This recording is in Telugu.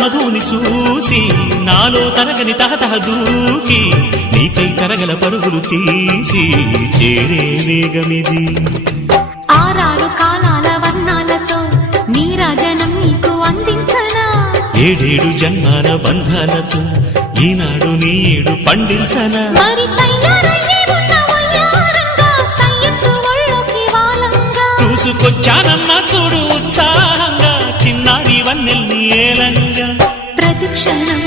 మధుని చూసి నాలో తరగని తహతహ దూకి నీకై తరగల పరుగులు తీసి చేరే వేగమిది. ఆరారు కాలాల వర్ణాలతో నీరాజనం నీకు అందించనా, ఏడేడు జన్మాల బంధాలతో ఈనాడు నీడు పండించనా. మరి తయారయ్యే ఉన్న వయ్యారంగా సయ్యత్తు ఒళ్ళోకి వాలంగా చూసుకొచ్చానమ్మా చూడు ఉత్సాహంగా చిన్నారి వన్నెల్ని ఏలంగా. ప్రతిక్షణం